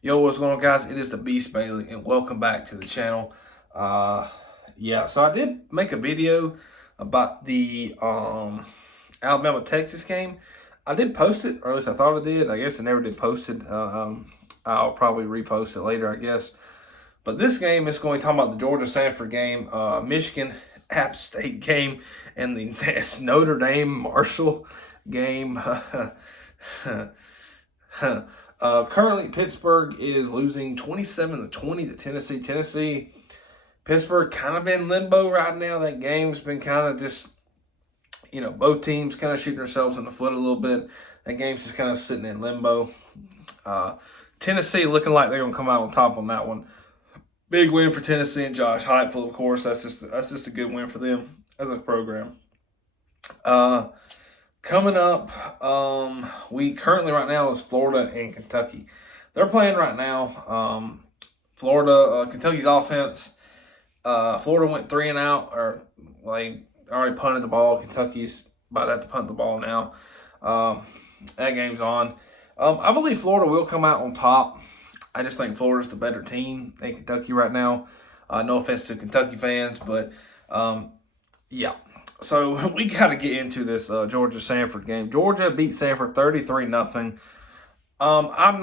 Yo, what's going on, guys? It is the Beast Bailey, and welcome back to the channel. So I did make a video about the Alabama-Texas game. I did post it, or at least I thought I did. I guess I never did post it. I'll probably repost it later, I guess. But this game is going to talk about the Georgia-Samford game, Michigan App State game, and the Notre Dame Marshall game. Currently, Pittsburgh is losing 27-20 to Tennessee. Pittsburgh kind of in limbo right now. That game's been kind of just, both teams kind of shooting themselves in the foot a little bit. That game's just kind of sitting in limbo. Tennessee looking like they're going to come out on top on that one. Big win for Tennessee and Josh Heupel, of course. That's just a good win for them as a program. Coming up, we currently right now is Florida and Kentucky. They're playing right now. Kentucky's offense. Florida went 3 and out, or like already punted the ball. Kentucky's about to have to punt the ball now. That game's on. I believe Florida will come out on top. I just think Florida's the better team than Kentucky right now. No offense to Kentucky fans, but yeah. So we got to get into this Georgia-Samford game. Georgia beat Samford 33-0. I'm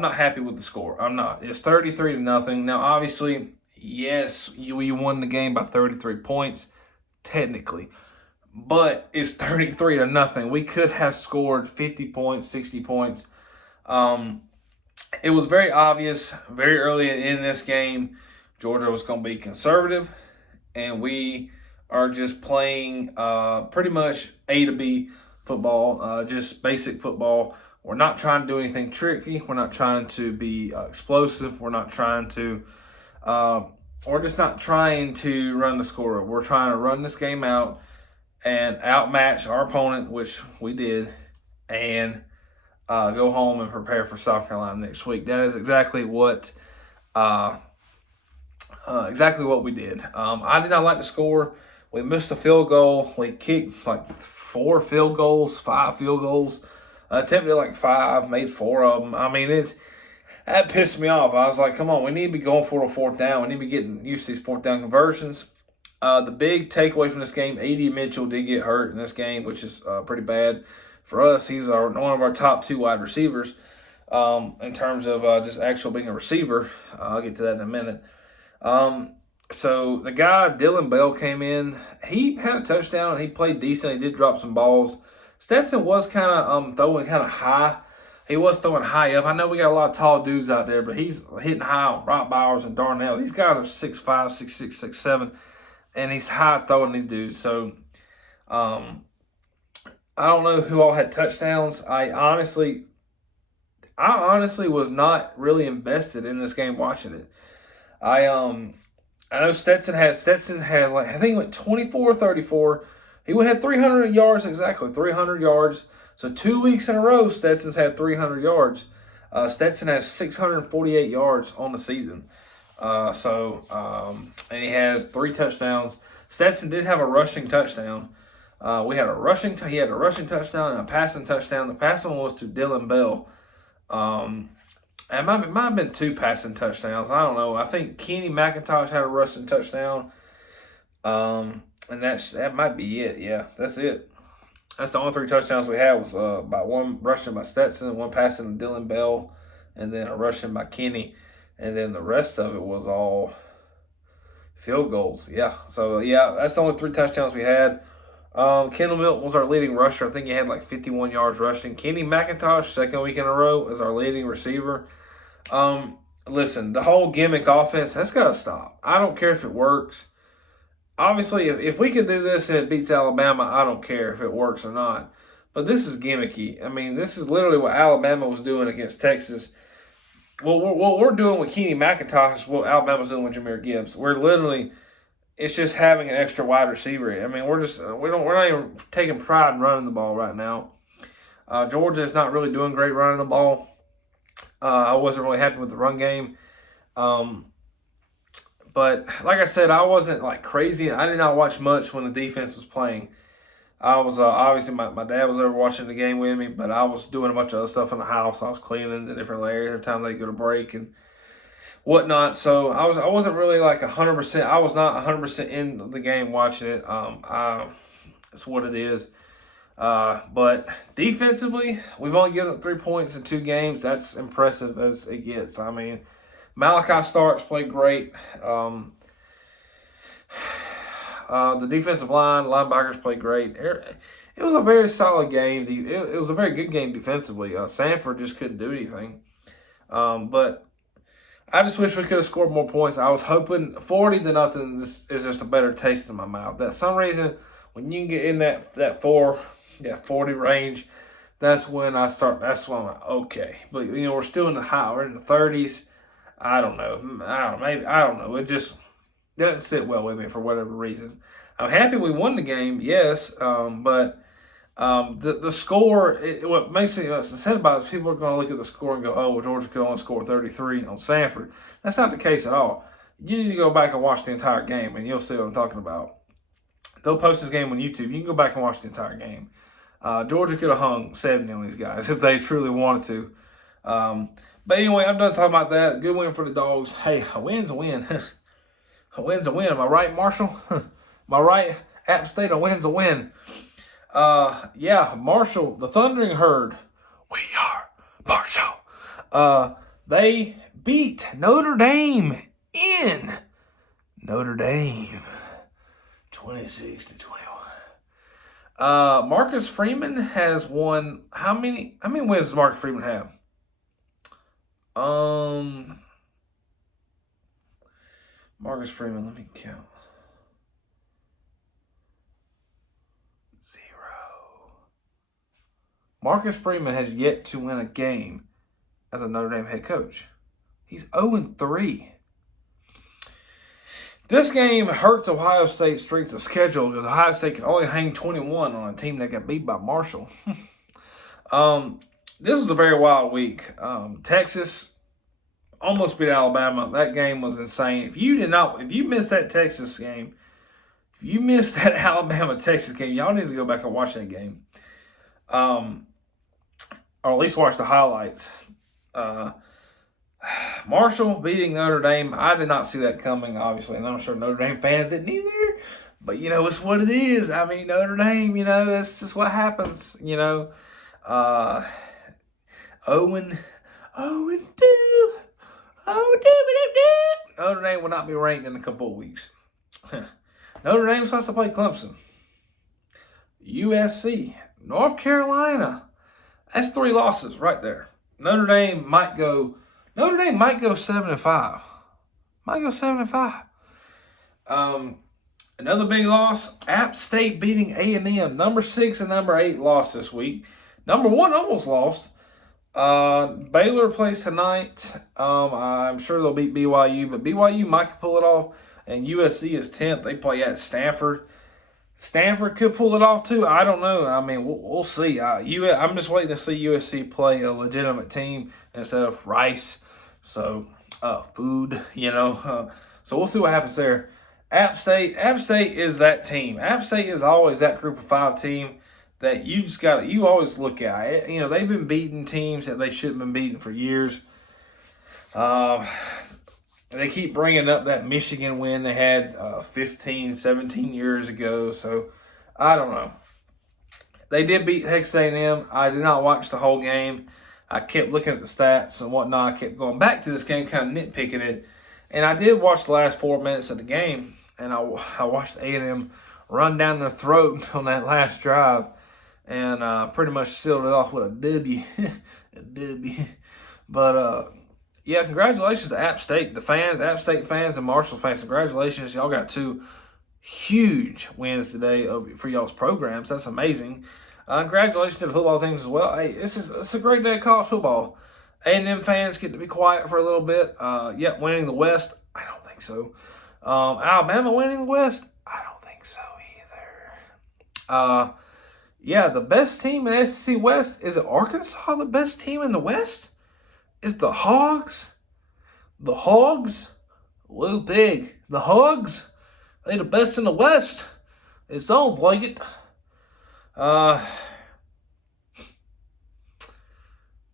not happy with the score. I'm not. It's 33-0. Now, obviously, yes, you won the game by 33 points, technically, but it's 33-0. We could have scored 50 points, 60 points. It was very obvious very early in this game, Georgia was going to be conservative, and we are just playing pretty much A to B football, just basic football. We're not trying to do anything tricky. We're not trying to be explosive. We're just not trying to run the score. We're trying to run this game out and outmatch our opponent, which we did, and go home and prepare for South Carolina next week. That is exactly what we did. I did not like the score. We missed a field goal. We kicked like 4 field goals, 5 field goals. Attempted like 5, made 4 of them. I mean, that pissed me off. I was like, come on, we need to be going for a 4th down. We need to be getting used to these 4th down conversions. The big takeaway from this game, A.D. Mitchell did get hurt in this game, which is pretty bad for us. He's one of our top 2 wide receivers in terms of just actual being a receiver. I'll get to that in a minute. So the guy, Dylan Bell, came in. He had a touchdown, and he played decent. He did drop some balls. Stetson was kind of throwing kind of high. He was throwing high up. I know we got a lot of tall dudes out there, but he's hitting high on Rottweilers and Darnell. These guys are 6'5", 6'6", 6'7", and he's high throwing these dudes. So I don't know who all had touchdowns. I honestly was not really invested in this game watching it. I know Stetson had like, I think he went 24-34. He had 300 yards, exactly, 300 yards. So 2 weeks in a row, Stetson's had 300 yards. Stetson has 648 yards on the season. And he has 3 touchdowns. Stetson did have a rushing touchdown. He had a rushing touchdown and a passing touchdown. The passing one was to Dylan Bell. It might have been 2 passing touchdowns. I don't know. I think Kenny McIntosh had a rushing touchdown. And that might be it. Yeah, that's it. That's the only 3 touchdowns we had was by 1 rushing by Stetson, 1 passing to Dylan Bell, and then a rushing by Kenny. And then the rest of it was all field goals. Yeah. So, yeah, that's the only 3 touchdowns we had. Kendall Milton was our leading rusher. I think he had like 51 yards rushing. Kenny McIntosh, 2nd week in a row, is our leading receiver. Listen, the whole gimmick offense, that's got to stop. I don't care if it works. Obviously, if we can do this and it beats Alabama, I don't care if it works or not. But this is gimmicky. I mean, this is literally what Alabama was doing against Texas. What we're doing with Kenny McIntosh is what Alabama's doing with Jahmyr Gibbs. It's just having an extra wide receiver. I mean, we're not even taking pride in running the ball right now. Georgia is not really doing great running the ball. I wasn't really happy with the run game. But like I said, I wasn't like crazy. I did not watch much when the defense was playing. I was obviously my dad was over watching the game with me, but I was doing a bunch of other stuff in the house. I was cleaning the different areas every time they go to break and whatnot. So I wasn't really like 100%. I was not 100% in the game watching it. It's what it is. But defensively, we've only given up 3 points in 2 games. That's impressive as it gets. I mean, Malachi Starks played great. The defensive linebackers played great. It was a very solid game. It was a very good game defensively. Samford just couldn't do anything. But I just wish we could have scored more points. I was hoping 40-0 is just a better taste in my mouth. That some reason when you can get in that 40 range, that's when I'm like, okay. But we're still we're in the 30s. I don't know. Maybe I don't know. It just doesn't sit well with me for whatever reason. I'm happy we won the game, yes, but the score, what makes me upset about it is people are going to look at the score and go, oh, well, Georgia could only score 33 on Samford. That's not the case at all. You need to go back and watch the entire game, and you'll see what I'm talking about. They'll post this game on YouTube. You can go back and watch the entire game. Georgia could have hung 70 on these guys if they truly wanted to. But anyway, I'm done talking about that. Good win for the Dogs. Hey, a win's a win. A win's a win. Am I right, Marshall? Am I right? App State, a win's a win. Marshall, the Thundering Herd. We are Marshall. They beat Notre Dame in Notre Dame, 26-21. Marcus Freeman has won. How many wins does Marcus Freeman have? Marcus Freeman, let me count. 0. Marcus Freeman has yet to win a game as a Notre Dame head coach. He's 0-3. This game hurts Ohio State's strength of schedule because Ohio State can only hang 21 on a team that got beat by Marshall. This was a very wild week. Texas almost beat Alabama. That game was insane. If you missed that Texas game, if you missed that Alabama-Texas game, y'all need to go back and watch that game. Or at least watch the highlights. Marshall beating Notre Dame, I did not see that coming, obviously, and I'm sure Notre Dame fans didn't either. But, it's what it is. I mean, Notre Dame, that's just what happens, 0-2. Notre Dame will not be ranked in a couple of weeks. Notre Dame supposed to play Clemson. USC. North Carolina. That's 3 losses right there. Notre Dame might go 7-5. Might go 7-5. Another big loss. App State beating A&M. Number 6 and number 8 lost this week. Number 1 almost lost. Baylor plays tonight. I'm sure they'll beat BYU, but BYU might pull it off. And USC is 10th. They play at Stanford. Stanford could pull it off too. I don't know. I mean, we'll see. I'm just waiting to see USC play a legitimate team instead of Rice. So, food, So we'll see what happens there. App State is that team. App State is always that group of 5 team that you always look at. They've been beating teams that they shouldn't have been beating for years. They keep bringing up that Michigan win they had 15, 17 years ago. So, I don't know. They did beat Texas A&M. I did not watch the whole game. I kept looking at the stats and whatnot. I kept going back to this game, kind of nitpicking it. And I did watch the last 4 minutes of the game. And I watched A&M run down their throat on that last drive. And pretty much sealed it off with a W. A W. But, congratulations to App State, App State fans and Marshall fans. Congratulations. Y'all got 2 huge wins today for y'all's programs. That's amazing. Congratulations to the football teams as well. Hey, it's a great day of college football. A&M fans get to be quiet for a little bit. Winning the West, I don't think so. Alabama winning the West, I don't think so either. The best team in the SEC West, is it Arkansas the best team in the West? Is the Hogs? The Hogs? Lou Pig. The Hogs? They the best in the West. It sounds like it. Uh,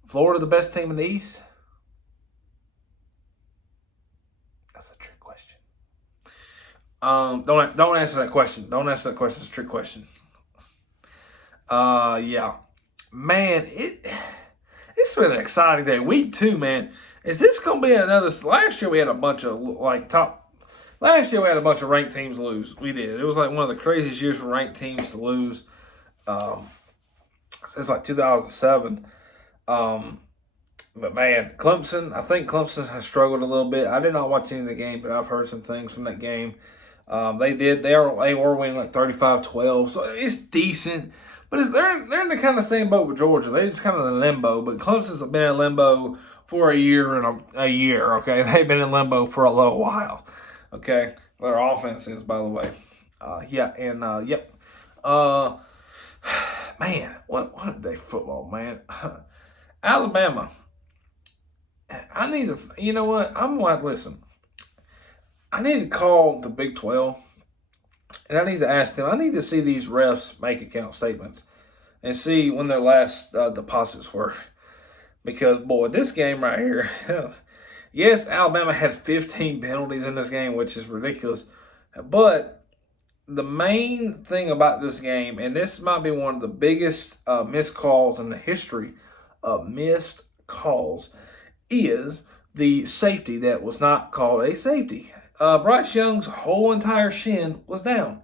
Florida, the best team in the East? That's a trick question. Don't answer that question. Don't answer that question. It's a trick question. Yeah, man, it's been an exciting day. Week 2, man. Is this gonna be another? Last year we had a bunch of top. Last year we had a bunch of ranked teams lose. We did. It was like one of the craziest years for ranked teams to lose. Since like 2007. But man, Clemson. I think Clemson has struggled a little bit. I did not watch any of the game, but I've heard some things from that game. They were winning like 35-12, so it's decent. But they're in the kind of same boat with Georgia. They're just kind of in limbo. But Clemson's been in limbo for a year and a year. Okay, they've been in limbo for a little while. Okay, their offense is, by the way. Yep. Man, what a day football, man. Alabama. I need to. You know what? I'm like, listen. I need to call the Big 12, and I need to ask them. I need to see these refs make account statements and see when their last deposits were. Because, boy, this game right here, yes, Alabama had 15 penalties in this game, which is ridiculous. But the main thing about this game, and this might be one of the biggest missed calls in the history of missed calls, is the safety that was not called a safety. Bryce Young's whole entire shin was down.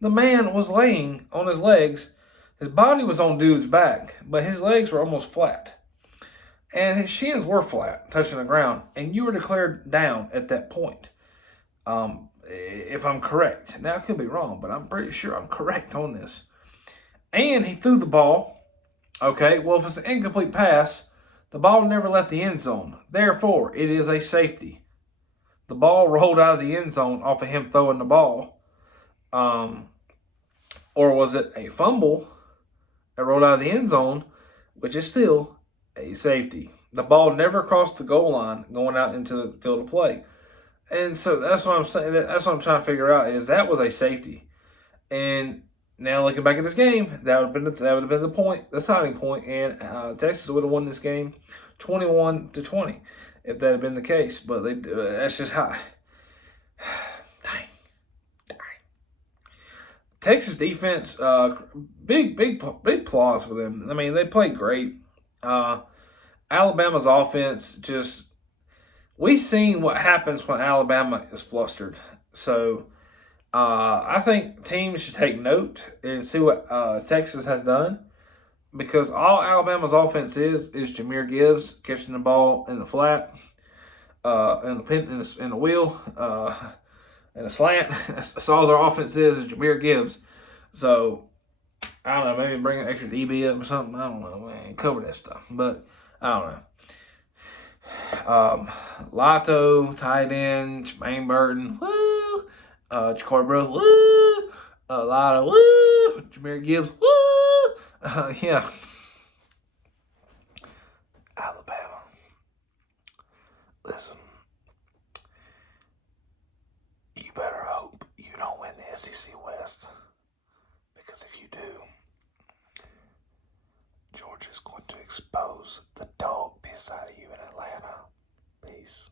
The man was laying on his legs. His body was on dude's back, but his legs were almost flat. And his shins were flat, touching the ground. And you were declared down at that point. If I'm correct. Now, I could be wrong, but I'm pretty sure I'm correct on this. And he threw the ball. Okay, well, if it's an incomplete pass, the ball never left the end zone. Therefore, it is a safety. The ball rolled out of the end zone off of him throwing the ball. Or was it a fumble that rolled out of the end zone, which is still a safety. The ball never crossed the goal line going out into the field of play. And so that's what I'm saying. That's what I'm trying to figure out is that was a safety. And now looking back at this game, that would have been the point, the deciding point, and Texas would have won this game 21-20 if that had been the case. But that's just how. Dang. Texas defense, big applause for them. I mean, they played great. Alabama's offense we've seen what happens when Alabama is flustered. So I think teams should take note and see what Texas has done, because all Alabama's offense is Jahmyr Gibbs catching the ball in the flat, in the wheel, in a slant. That's all their offense is Jahmyr Gibbs. So I don't know, maybe bring an extra DB up or something. I don't know, man. Cover that stuff, but I don't know. Lato, tight end, Jermaine Burton, woo! Ja'Cory Brooks, woo! Lato, woo! Jahmyr Gibbs, woo! Yeah. Alabama. Listen. You better hope you don't win the SEC West. Because if you do, Georgia's going to expose the dog piss out of you in Atlanta. Peace.